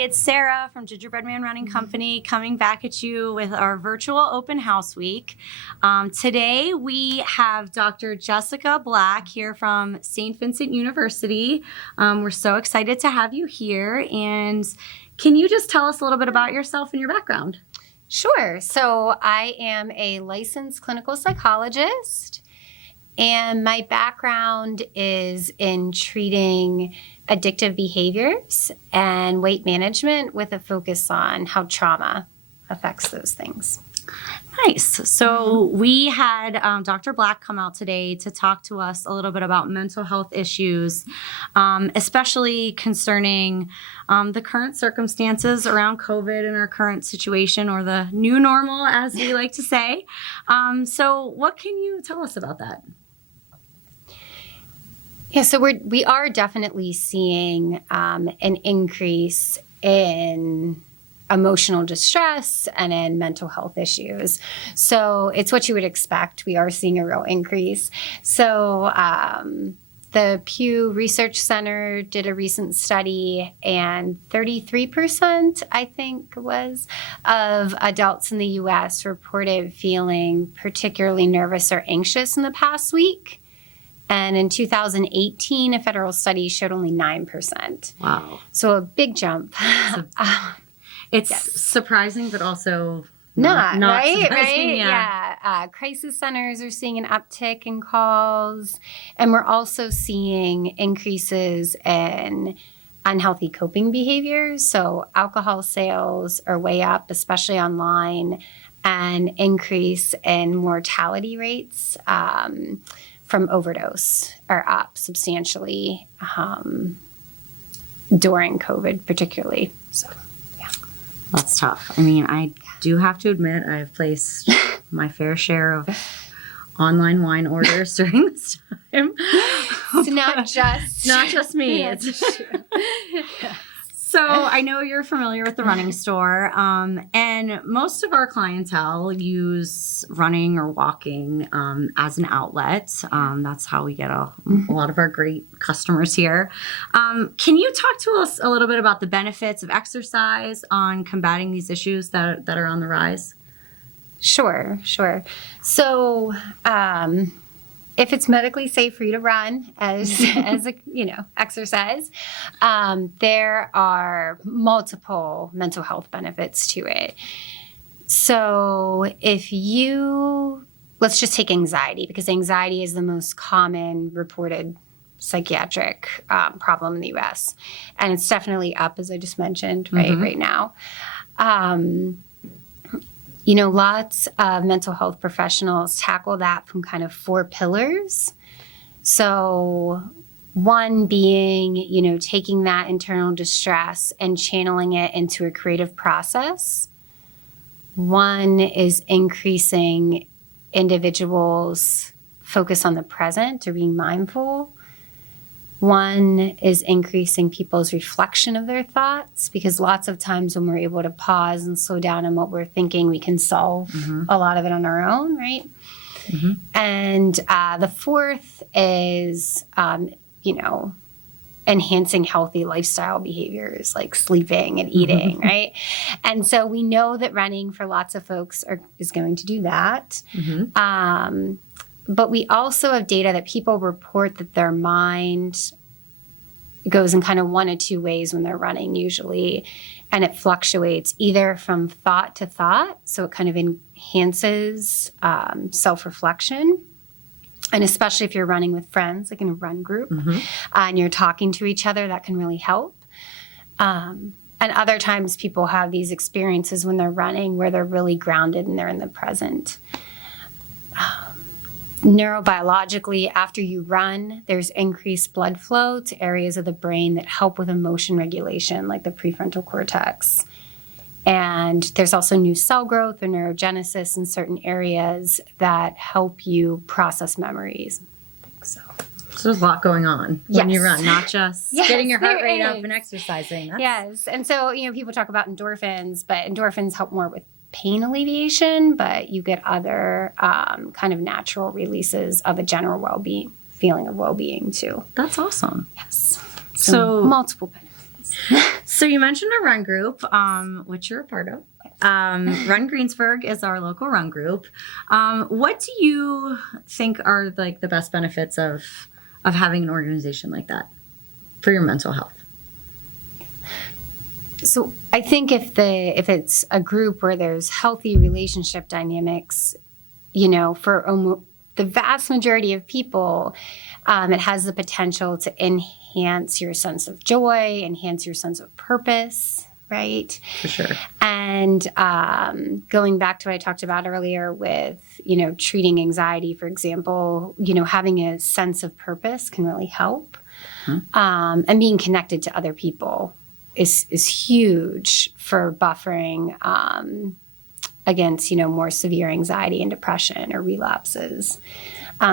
it's Sarah from Gingerbread Man Running Company coming back at you with our virtual open house week. Today we have Dr. Jessica Black here from St. Vincent University. We're so excited to have you here. And can you just tell us a little bit about yourself and your background? Sure. So I am a licensed clinical psychologist, and my background is in treating addictive behaviors and weight management with a focus on how trauma affects those things. Nice. So we had Dr. Black come out today to talk to us a little bit about mental health issues, especially concerning the current circumstances around COVID and our current situation, or the new normal, as we like to say. So what can you tell us about that? Yeah, so we are definitely seeing an increase in emotional distress and in mental health issues. So it's what you would expect. We are seeing a real increase. So the Pew Research Center did a recent study, and 33%, I think, was of adults in the U.S. reported feeling particularly nervous or anxious in the past week. And in 2018, a federal study showed only 9%. Wow. So a big jump. It's surprising, but also not right? surprising. Right? Yeah. Crisis centers are seeing an uptick in calls. And we're also seeing increases in unhealthy coping behaviors. So alcohol sales are way up, especially online, and increase in mortality rates from overdose are up substantially during COVID particularly. So, yeah. That's tough. I mean, I do have to admit I've placed my fair share of online wine orders during this time. It's not just me. Yeah, It's true. So I know you're familiar with the running store, and most of our clientele use running or walking as an outlet. That's how we get a lot of our great customers here. Can you talk to us a little bit about the benefits of exercise on combating these issues that are on the rise? Sure. So, if it's medically safe for you to run as a exercise, there are multiple mental health benefits to it. So let's just take anxiety, because anxiety is the most common reported psychiatric problem in the U.S. And it's definitely up, as I just mentioned, right now. Lots of mental health professionals tackle that from kind of 4 pillars. So one being, taking that internal distress and channeling it into a creative process. One is increasing individuals' focus on the present, or being mindful. One is increasing people's reflection of their thoughts, because lots of times when we're able to pause and slow down on what we're thinking, we can solve a lot of it on our own, right? And the fourth is, enhancing healthy lifestyle behaviors like sleeping and eating, right? And so we know that running for lots of folks is going to do that. But we also have data that people report that their mind goes in kind of one of 2 ways when they're running usually. And it fluctuates either from thought to thought. So it kind of enhances self-reflection. And especially if you're running with friends, like in a run group, and you're talking to each other, that can really help. And other times people have these experiences when they're running where they're really grounded and they're in the present. Neurobiologically, after you run, there's increased blood flow to areas of the brain that help with emotion regulation, like the prefrontal cortex. And there's also new cell growth or neurogenesis in certain areas that help you process memories. So there's a lot going on when you run, not just getting your heart rate up and exercising. Yes. And so, people talk about endorphins, but endorphins help more with pain alleviation, but you get other kind of natural releases of a general well-being, feeling of well-being too. That's awesome. Yes. So multiple benefits. So you mentioned a run group, which you're a part of. Run Greensburg is our local run group. What do you think are like the best benefits of having an organization like that for your mental health? So I think if it's a group where there's healthy relationship dynamics, for the vast majority of people, it has the potential to enhance your sense of joy, enhance your sense of purpose, right? For sure. And going back to what I talked about earlier with, treating anxiety, for example, having a sense of purpose can really help. And being connected to other people is huge for buffering against, more severe anxiety and depression or relapses.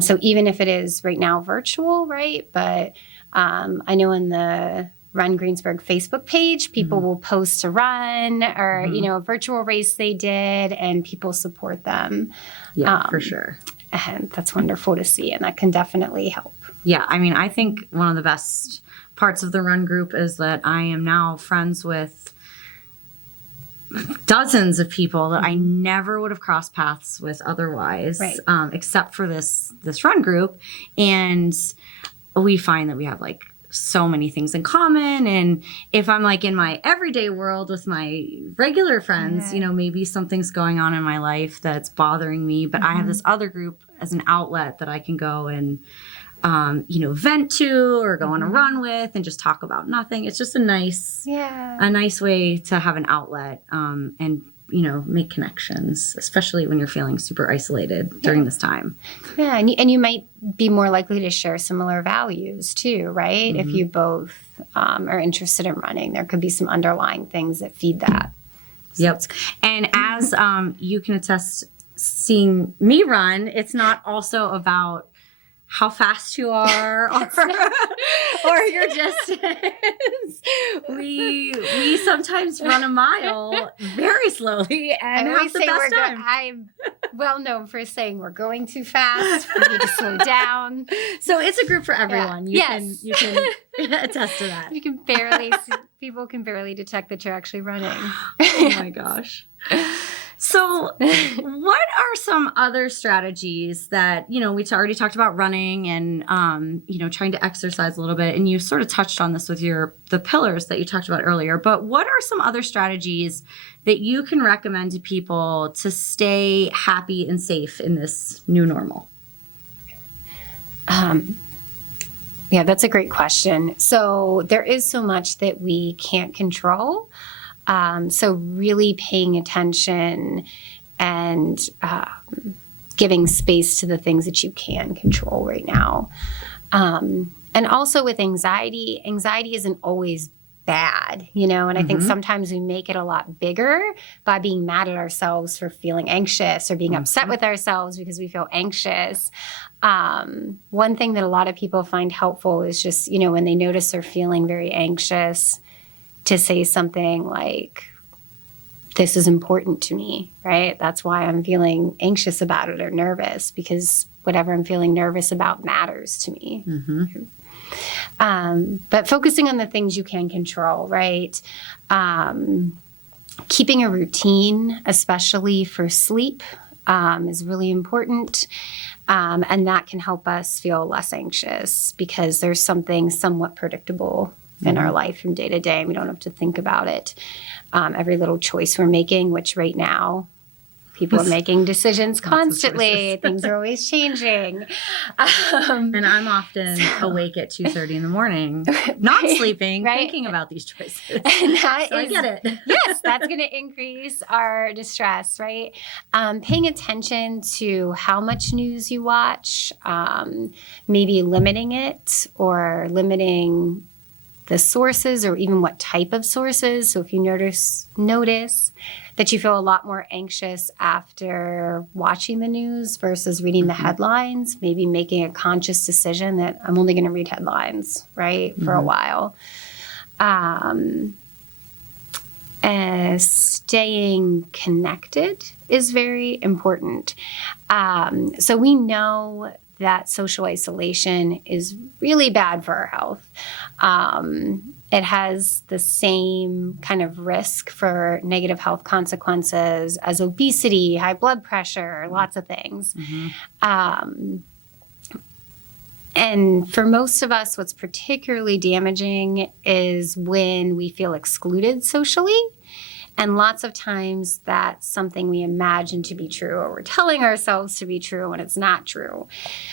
So even if it is right now virtual, right? But I know in the Run Greensburg Facebook page, people will post a run or, a virtual race they did, and people support them. Yeah, for sure. And that's wonderful to see, and that can definitely help. Yeah, I mean, I think one of the best parts of the Run group is that I am now friends with dozens of people that I never would have crossed paths with otherwise, right. Except for this Run group. And we find that we have like so many things in common. And if I'm like in my everyday world with my regular friends, maybe something's going on in my life that's bothering me, but I have this other group as an outlet that I can go and vent to or go on a run with and just talk about nothing. It's just a nice way to have an outlet and make connections, especially when you're feeling super isolated during this time. Yeah, and you might be more likely to share similar values too, right? If you both are interested in running, there could be some underlying things that feed that. So yep. And as you can attest, seeing me run, it's not also about how fast you are or your distance. We sometimes run a mile very slowly and have the best time. I'm well known for saying we're going too fast. We need to slow down. So it's a group for everyone. Yeah. You can attest to that. You can people can barely detect that you're actually running. Oh my gosh. So what are some other strategies that, we already talked about running and, trying to exercise a little bit, and you sort of touched on this with the pillars that you talked about earlier, but what are some other strategies that you can recommend to people to stay happy and safe in this new normal? Yeah, that's a great question. So there is so much that we can't control. So really paying attention and giving space to the things that you can control right now. And also with anxiety isn't always bad, and I think sometimes we make it a lot bigger by being mad at ourselves for feeling anxious or being upset with ourselves because we feel anxious. One thing that a lot of people find helpful is just, when they notice they're feeling very anxious, to say something like, this is important to me, right? That's why I'm feeling anxious about it or nervous, because whatever I'm feeling nervous about matters to me. But focusing on the things you can control, right? Keeping a routine, especially for sleep, is really important. And that can help us feel less anxious because there's something somewhat predictable in our life from day to day. We don't have to think about it. Every little choice we're making, which right now people are making decisions constantly. Things are always changing. And I'm often awake at 2:30 in the morning, not sleeping, thinking about these choices. And I get it. Yes, that's going to increase our distress, right? Paying attention to how much news you watch, maybe limiting it or limiting the sources or even what type of sources. So if you notice that you feel a lot more anxious after watching the news versus reading the headlines, maybe making a conscious decision that I'm only going to read headlines, right, for a while. Staying connected is very important. So we know that social isolation is really bad for our health. It has the same kind of risk for negative health consequences as obesity, high blood pressure, lots of things. And for most of us, what's particularly damaging is when we feel excluded socially. And lots of times that's something we imagine to be true, or we're telling ourselves to be true when it's not true.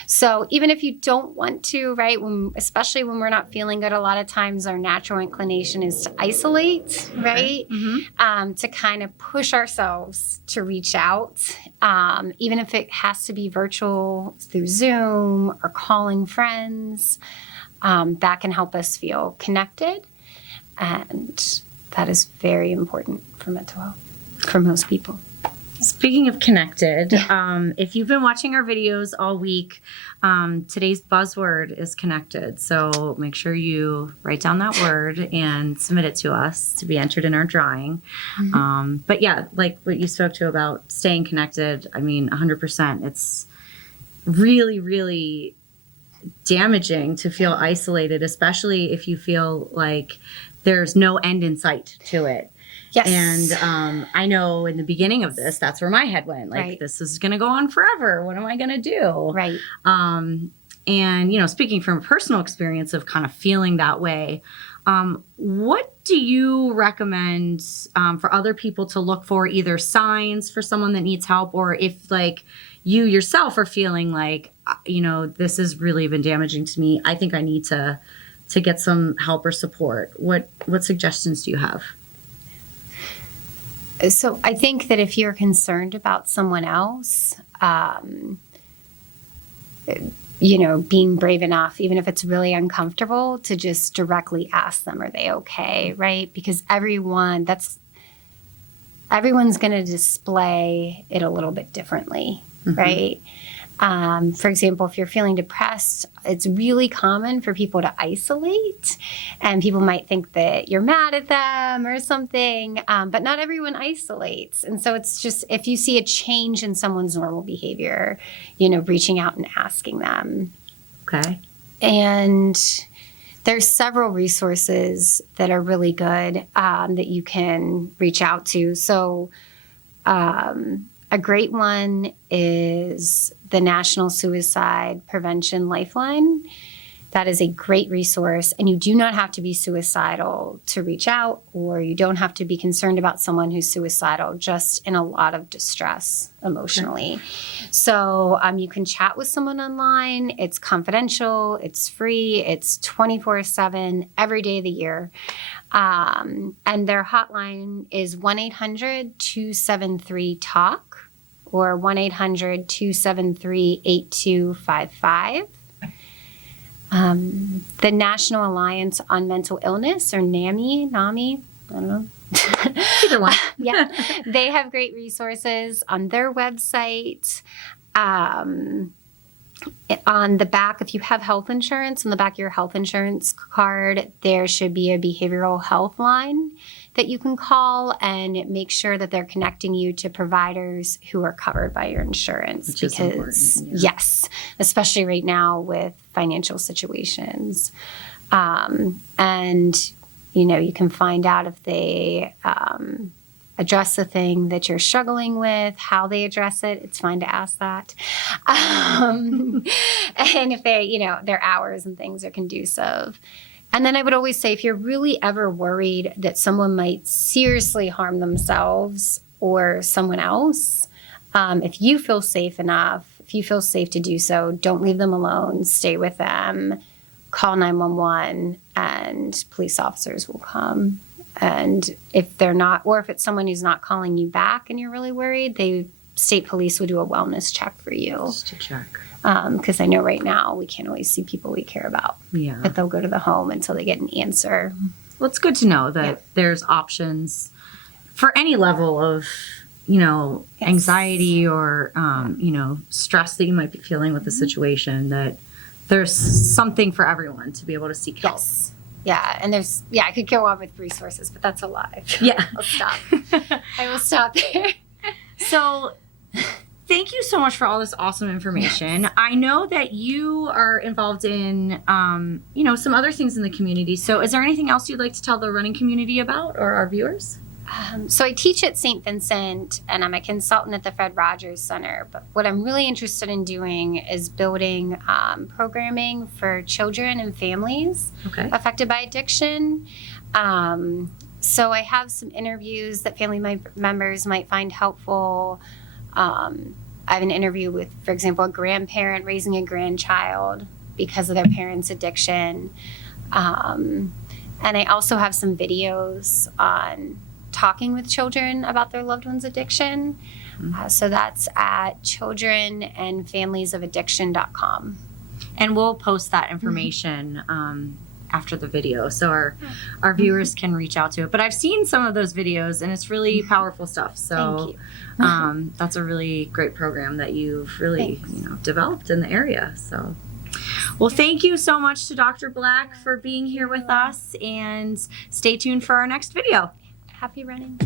So even if you don't want to, right, especially when we're not feeling good, a lot of times our natural inclination is to isolate, right? To kind of push ourselves to reach out, even if it has to be virtual through Zoom or calling friends. That can help us feel connected, and that is very important for mental health for most people. Speaking of connected, if you've been watching our videos all week, today's buzzword is connected. So make sure you write down that word and submit it to us to be entered in our drawing. But yeah, like what you spoke to about staying connected, I mean, 100%. It's really, really damaging to feel isolated, especially if you feel like there's no end in sight to it. Yes. And I know in the beginning of this, that's where my head went. Like, Right. This is going to go on forever. What am I going to do? Right. And, speaking from a personal experience of kind of feeling that way, what do you recommend for other people to look for, either signs for someone that needs help, or if like you yourself are feeling like, this has really been damaging to me, I think I need to get some help or support? What suggestions do you have? So I think that if you're concerned about someone else, being brave enough, even if it's really uncomfortable, to just directly ask them, are they okay, right? Because everyone's going to display it a little bit differently, right? For example, if you're feeling depressed, it's really common for people to isolate, and people might think that you're mad at them or something, but not everyone isolates. And so it's just, if you see a change in someone's normal behavior, reaching out and asking them. Okay. And there's several resources that are really good that you can reach out to. So a great one is the National Suicide Prevention Lifeline. That is a great resource, and you do not have to be suicidal to reach out, or you don't have to be concerned about someone who's suicidal, just in a lot of distress emotionally. Okay. So you can chat with someone online. It's confidential. It's free. It's 24/7, every day of the year. And their hotline is 1-800-273-TALK or 1-800-273-8255. The National Alliance on Mental Illness, or NAMI, I don't know. Either one. Yeah. They have great resources on their website. On the back, if you have health insurance, on the back of your health insurance card, there should be a behavioral health line that you can call and make sure that they're connecting you to providers who are covered by your insurance. Which is important. Yeah. Yes, especially right now with financial situations. And, you can find out if they address the thing that you're struggling with, how they address it. It's fine to ask that. And if they, their hours and things are conducive. And then I would always say, if you're really ever worried that someone might seriously harm themselves or someone else, if you feel safe enough, if you feel safe to do so, don't leave them alone. Stay with them. Call 911, and police officers will come. And if they're not, or if it's someone who's not calling you back and you're really worried, state police will do a wellness check for you. Just to check. Because I know right now we can't always see people we care about. Yeah. But they'll go to the home until they get an answer. Well, it's good to know that there's options for any level of, anxiety or, stress that you might be feeling with the situation, that there's something for everyone to be able to seek help. Yes. Yeah, and I could go on with resources, but that's a lot. Yeah. I'll stop. I will stop there. So thank you so much for all this awesome information. I know that you are involved in, some other things in the community. So is there anything else you'd like to tell the running community about or our viewers? So I teach at St. Vincent, and I'm a consultant at the Fred Rogers Center. But what I'm really interested in doing is building programming for children and families affected by addiction. So I have some interviews that family members might find helpful. I have an interview with, for example, a grandparent raising a grandchild because of their parents' addiction. And I also have some videos on talking with children about their loved one's addiction. So that's at childrenandfamiliesofaddiction.com. And we'll post that information after the video so our viewers can reach out to it. But I've seen some of those videos and it's really powerful stuff. So Thank you. That's a really great program that you've really developed in the area. So well, thank you so much to Dr. Black for being here with us, and stay tuned for our next video. Happy running.